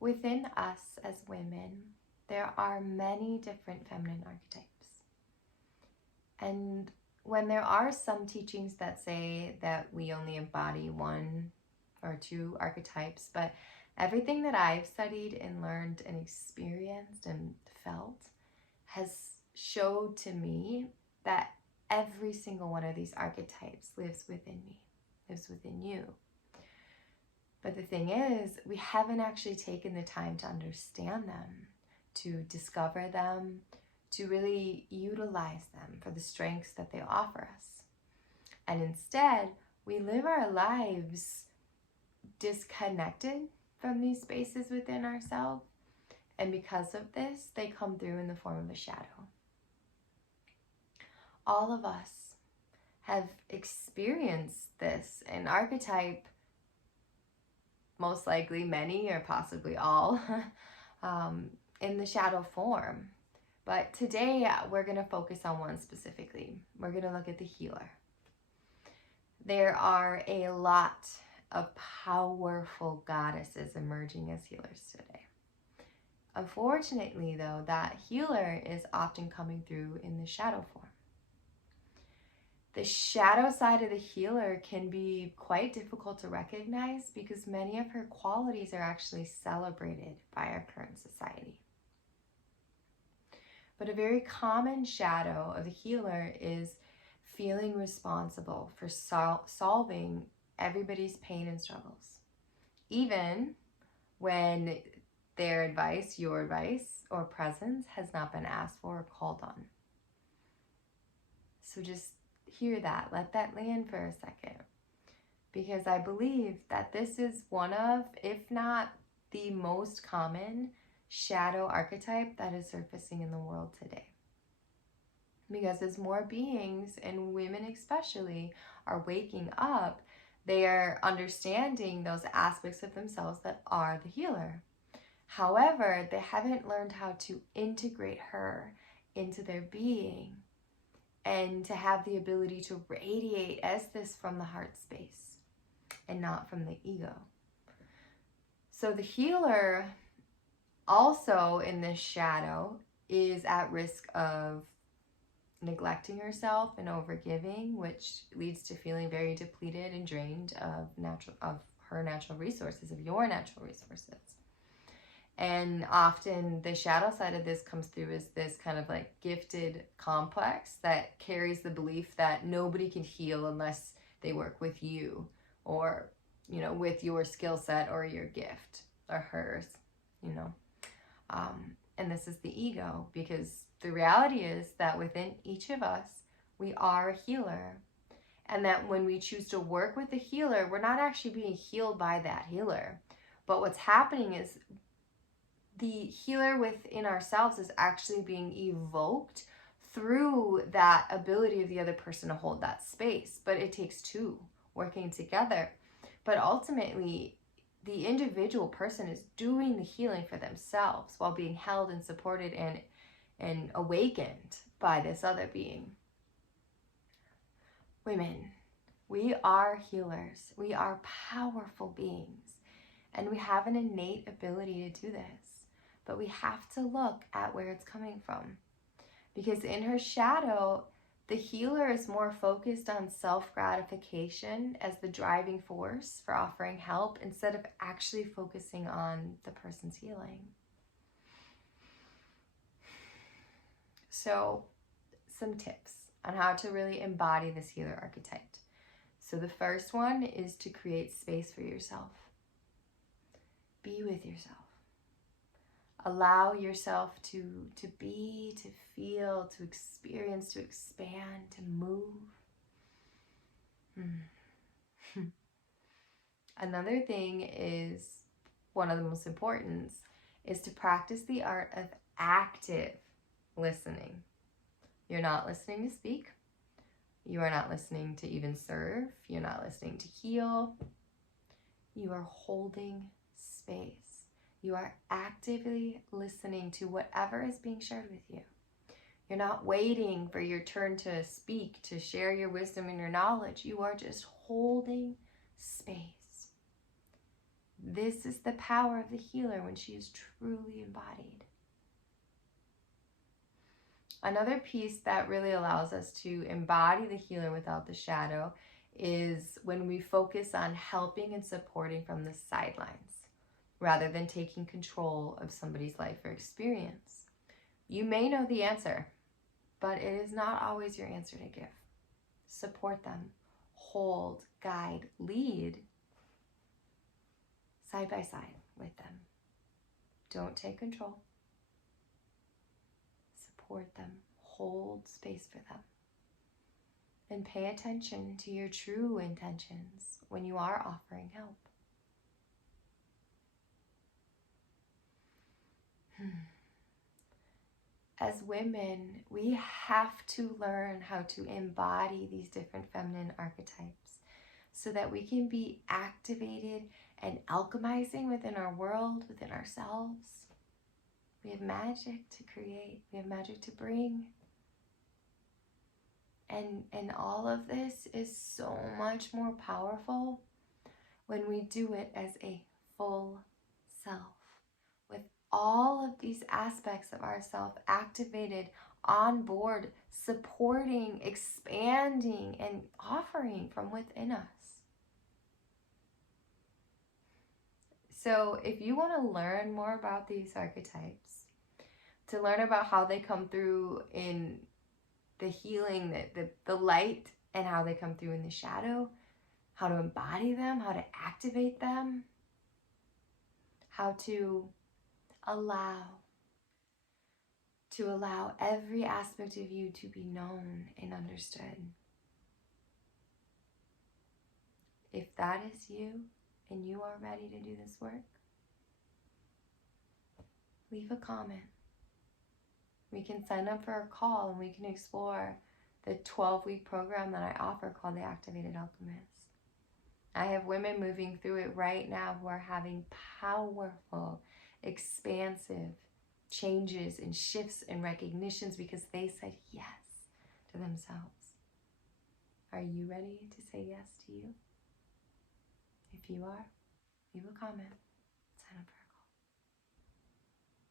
Within us as women, there are many different feminine archetypes. And when there are some teachings that say that we only embody one or two archetypes, but everything that I've studied and learned and experienced and felt has showed to me that every single one of these archetypes lives within me, lives within you. But the thing is, we haven't actually taken the time to understand them, to discover them, to really utilize them for the strengths that they offer us. And instead, we live our lives disconnected from these spaces within ourselves. And because of this, they come through in the form of a shadow. All of us have experienced this. An archetype, most likely many or possibly all, in the shadow form. But today we're going to focus on one specifically. We're going to look at the healer. There are a lot of powerful goddesses emerging as healers today. Unfortunately, though, that healer is often coming through in the shadow form. The shadow side of the healer can be quite difficult to recognize because many of her qualities are actually celebrated by our current society. But a very common shadow of the healer is feeling responsible for solving everybody's pain and struggles, even when their advice, your advice, or presence has not been asked for or called on. So just hear that, let that land for a second, because I believe that this is one of, if not the most common shadow archetype that is surfacing in the world today. Because as more beings, and women especially, are waking up, they are understanding those aspects of themselves that are the healer. However, they haven't learned how to integrate her into their being and to have the ability to radiate as this from the heart space and not from the ego. So the healer also in this shadow is at risk of neglecting herself and overgiving, which leads to feeling very depleted and drained of her natural resources, of your natural resources. And often the shadow side of this comes through as this kind of like gifted complex that carries the belief that nobody can heal unless they work with you, or, you know, with your skill set or your gift or hers, you know. And this is the ego, because the reality is that within each of us, we are a healer. And that when we choose to work with the healer, we're not actually being healed by that healer. But what's happening is the healer within ourselves is actually being evoked through that ability of the other person to hold that space. But it takes two working together. But ultimately, the individual person is doing the healing for themselves while being held and supported and awakened by this other being. Women, we are healers. We are powerful beings. And we have an innate ability to do this. But we have to look at where it's coming from. Because in her shadow, the healer is more focused on self-gratification as the driving force for offering help instead of actually focusing on the person's healing. So, some tips on how to really embody this healer archetype. So the first one is to create space for yourself. Be with yourself. Allow yourself to be, to feel, to experience, to expand, to move. Another thing is, one of the most important, is to practice the art of active listening. You're not listening to speak. You are not listening to even serve. You're not listening to heal. You are holding space. You are actively listening to whatever is being shared with you. You're not waiting for your turn to speak, to share your wisdom and your knowledge. You are just holding space. This is the power of the healer when she is truly embodied. Another piece that really allows us to embody the healer without the shadow is when we focus on helping and supporting from the sidelines, rather than taking control of somebody's life or experience. You may know the answer, but it is not always your answer to give. Support them, hold, guide, lead side by side with them. Don't take control. Support them, hold space for them, and pay attention to your true intentions when you are offering help. As women, we have to learn how to embody these different feminine archetypes so that we can be activated and alchemizing within our world, within ourselves. We have magic to create. We have magic to bring. And all of this is so much more powerful when we do it as a full self, with all of these aspects of ourself activated, on board, supporting, expanding, and offering from within us. So if you want to learn more about these archetypes, to learn about how they come through in the healing, the light, and how they come through in the shadow, how to embody them, how to activate them, how to allow every aspect of you to be known and understood. If that is you and you are ready to do this work, leave a comment. We can sign up for a call and we can explore the 12-week program that I offer called the Activated Alchemist. I have women moving through it right now who are having powerful, expansive changes and shifts and recognitions because they said yes to themselves. Are you ready to say yes to you? If you are, leave a comment.